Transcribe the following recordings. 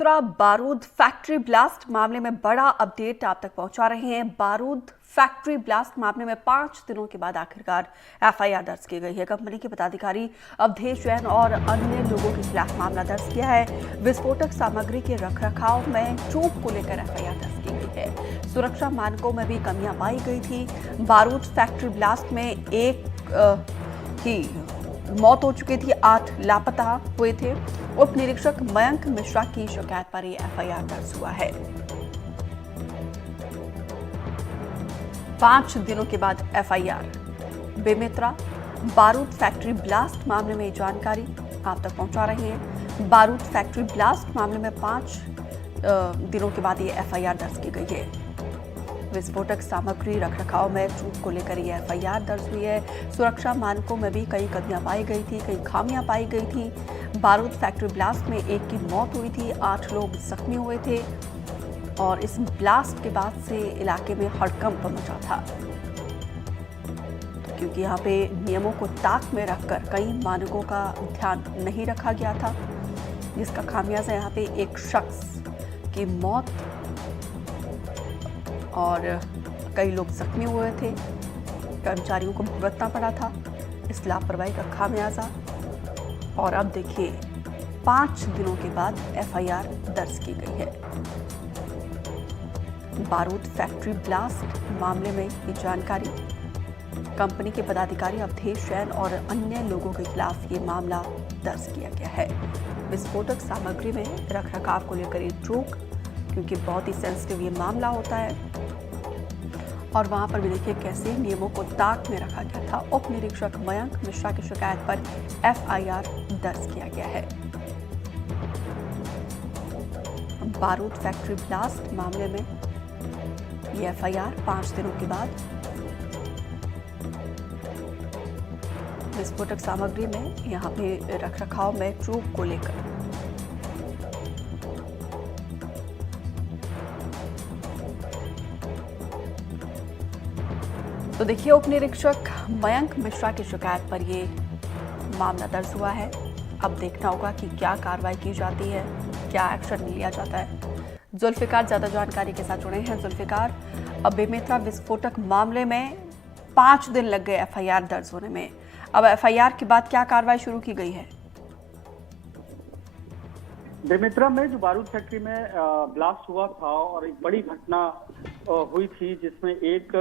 बेमेतरा बारूद factory blast मामले में बड़ा अपडेट आप तक पहुंचा रहे हैं। बारूद फैक्ट्री ब्लास्ट मामले में 5 दिनों के बाद आखिरकार एफआईआर दर्ज की गई है। कंपनी के पदाधिकारी अवधेश जैन और अन्य लोगों के खिलाफ मामला दर्ज किया है। विस्फोटक सामग्री के रखरखाव में चूक को लेकर एफआईआर दर्ज की गई है। सुरक्षा मानकों में भी कमियां पाई गई थी। बारूद फैक्ट्री ब्लास्ट में एक की मौत हो चुकी थी, 8 लापता हुए थे। उप निरीक्षक मयंक मिश्रा की शिकायत पर यह एफआईआर दर्ज हुआ है। 5 दिनों के बाद एफआईआर। बेमेतरा बारूद फैक्ट्री ब्लास्ट मामले में जानकारी आप तक पहुंचा रहे हैं। बारूद फैक्ट्री ब्लास्ट मामले में 5 दिनों के बाद ये एफआईआर दर्ज की गई है। विस्फोटक सामग्री रखरखाव में चूक को लेकर यह एफआईआर दर्ज हुई है। सुरक्षा मानकों में भी कई कमियां पाई गई थी, कई खामियां पाई गई थी। बारूद फैक्ट्री ब्लास्ट में एक की मौत हुई थी, 8 लोग जख्मी हुए थे और इस ब्लास्ट के बाद से इलाके में हड़कंप मचा था, क्योंकि यहाँ पे नियमों को ताक में रखकर कई मानकों का ध्यान नहीं रखा गया था, जिसका खामियाजा यहाँ पे एक शख्स की मौत और कई लोग जख्मी हुए थे। कर्मचारियों को भुगतना पड़ा था इस लापरवाही का खामियाजा। और अब देखिए 5 दिनों के बाद एफआईआर दर्ज की गई है। बारूद फैक्ट्री ब्लास्ट मामले में ये जानकारी। कंपनी के पदाधिकारी अवधेश जैन और अन्य लोगों के खिलाफ ये मामला दर्ज किया गया है। विस्फोटक सामग्री में रखरखाव को लेकर ये चूक, क्योंकि बहुत ही सेंसिटिव ये मामला होता है और वहां पर भी देखिए कैसे नियमों को ताक में रखा गया था। उप निरीक्षक मयंक मिश्रा की शिकायत पर एफआईआर दर्ज किया गया है। बारूद फैक्ट्री ब्लास्ट मामले में ये एफआईआर 5 दिनों के बाद। विस्फोटक सामग्री में यहाँ पे रखरखाव में चूक को लेकर तो देखिए उप निरीक्षक मयंक मिश्रा की शिकायत पर ये मामला दर्ज हुआ है। अब देखना होगा कि क्या कार्रवाई की जाती है, क्या एक्शन लिया जाता है। जुल्फिकार ज्यादा जानकारी के साथ जुड़े हैं। जुल्फिकार, अब बेमेतरा विस्फोटक मामले में 5 दिन लग गए एफआईआर दर्ज होने में। अब एफआईआर के बाद क्या कार्रवाई शुरू की गई है? बेमेतरा में जो बारूद फैक्ट्री में ब्लास्ट हुआ था और एक बड़ी घटना हुई थी, जिसमें एक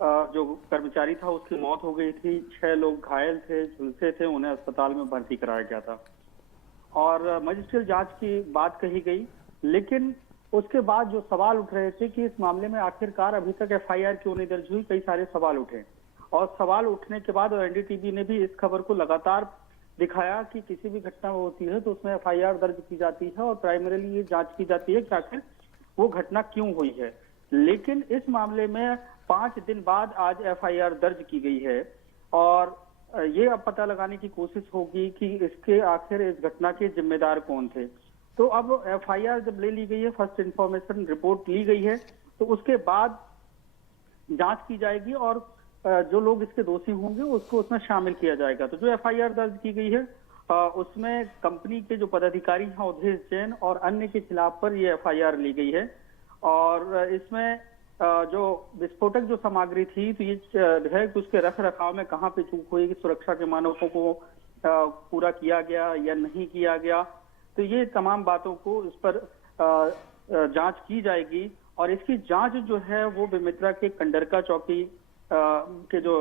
जो कर्मचारी था उसकी मौत हो गई थी, 6 लोग घायल थे, झुलसे थे, उन्हें अस्पताल में भर्ती कराया गया था और मजिस्ट्रियल जांच की बात कही गई। लेकिन उसके बाद जो सवाल उठ रहे थे कि इस मामले में आखिरकार अभी तक एफआईआर क्यों नहीं दर्ज हुई, कई सारे सवाल उठे और सवाल उठने के बाद एनडीटीवी ने भी इस खबर को लगातार दिखाया कि किसी भी घटना होती है तो उसमें एफआईआर दर्ज की जाती है और प्राइमरीली ये जांच की जाती है कि आखिर वो घटना क्यों हुई है। लेकिन इस मामले में 5 दिन बाद आज एफआईआर दर्ज की गई है और ये अब पता लगाने की कोशिश होगी कि इसके आखिर इस घटना के जिम्मेदार कौन थे। तो अब एफआईआर जब ले ली गई है, फर्स्ट इंफॉर्मेशन रिपोर्ट ली गई है, तो उसके बाद जांच की जाएगी और जो लोग इसके दोषी होंगे उसको उसमें शामिल किया जाएगा। तो जो एफआईआर दर्ज की गई है उसमें कंपनी के जो पदाधिकारी हैं अवधेश जैन और अन्य के खिलाफ पर ये एफआईआर ली गई है और इसमें जो विस्फोटक जो सामग्री थी तो ये है कि उसके रख रखाव में कहाँ पे चूक हुई, कि सुरक्षा के मानकों को पूरा किया गया या नहीं किया गया। तो ये तमाम बातों को इस पर जांच की जाएगी और इसकी जांच जो है वो बेमेतरा के कंडरका चौकी के जो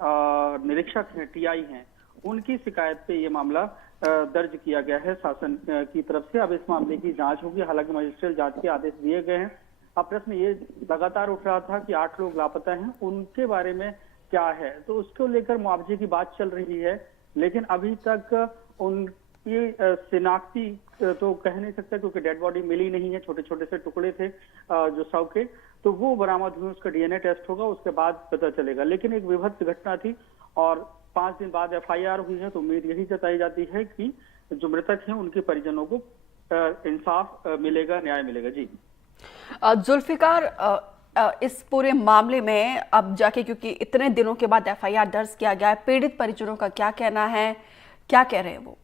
निरीक्षक हैं, टीआई हैं, उनकी शिकायत पे ये मामला दर्ज किया गया है शासन की तरफ से। अब इस मामले की जांच होगी। हालांकि मजिस्ट्रियल जांच के आदेश दिए गए हैं। अब प्रश्न ये लगातार उठ रहा था कि 8 लोग लापता हैं, उनके बारे में क्या है, तो उसको लेकर मुआवजे की बात चल रही है। लेकिन अभी तक उनकी शिनाख्ती तो कह नहीं सकता, क्योंकि डेड बॉडी मिली नहीं है, छोटे छोटे से टुकड़े थे जो शव के, तो वो बरामद हुए, उसका डीएनए टेस्ट होगा, उसके बाद पता चलेगा। लेकिन एक विभत्स घटना थी और 5 दिन बाद एफआईआर हुई है, तो उम्मीद यही जताई जाती है कि जो मृतक हैं उनके परिजनों को इंसाफ मिलेगा, न्याय मिलेगा। जी जुल्फिकार, इस पूरे मामले में अब जाके, क्योंकि इतने दिनों के बाद एफआईआर दर्ज किया गया है, पीड़ित परिजनों का क्या कहना है, क्या कह रहे हैं वो?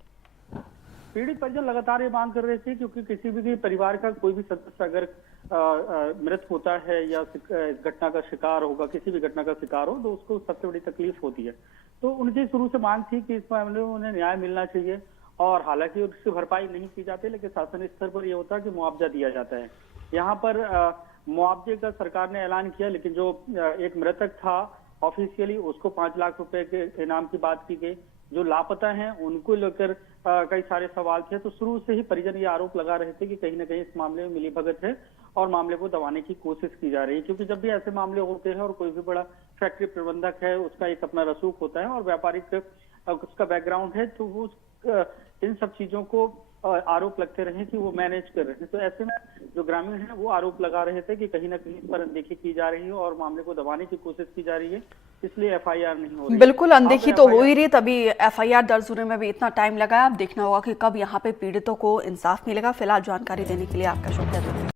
पीड़ित परिजन लगातार ये मांग कर रहे थे, क्योंकि किसी भी परिवार का कोई भी सदस्य अगर मृत होता है या घटना का शिकार होगा, किसी भी घटना का शिकार हो, तो उसको सबसे बड़ी तकलीफ होती है। तो उनकी शुरू से मांग थी कि इस मामले में उन्हें न्याय मिलना चाहिए, और हालांकि उसकी भरपाई नहीं की जाती, लेकिन शासन स्तर पर यह होता है कि मुआवजा दिया जाता है। यहाँ पर मुआवजे का सरकार ने ऐलान किया, लेकिन जो एक मृतक था ऑफिशियली उसको 5 लाख रुपए के इनाम की बात की गई। जो लापता हैं उनको लेकर कई सारे सवाल थे। तो शुरू से ही परिजन ये आरोप लगा रहे थे कि कहीं ना कहीं इस मामले में मिलीभगत है और मामले को दबाने की कोशिश की जा रही है, क्योंकि जब भी ऐसे मामले होते हैं और कोई भी बड़ा फैक्ट्री प्रबंधक है, उसका एक अपना रसूख होता है और व्यापारिक उसका बैकग्राउंड है, तो वो इन सब चीजों को आरोप लगते रहे कि वो मैनेज कर रहे हैं। तो ऐसे में जो ग्रामीण है वो आरोप लगा रहे थे कि कहीं ना कहीं इस पर अनदेखी की जा रही है और मामले को दबाने की कोशिश की जा रही है, इसलिए एफआईआर नहीं हो रही। बिल्कुल, अनदेखी तो हो ही रही, तभी एफआईआर दर्ज होने में भी इतना टाइम लगा है। अब देखना होगा कि कब यहाँ पे पीड़ितों को इंसाफ मिलेगा। फिलहाल जानकारी देने के लिए आपका शुक्रिया।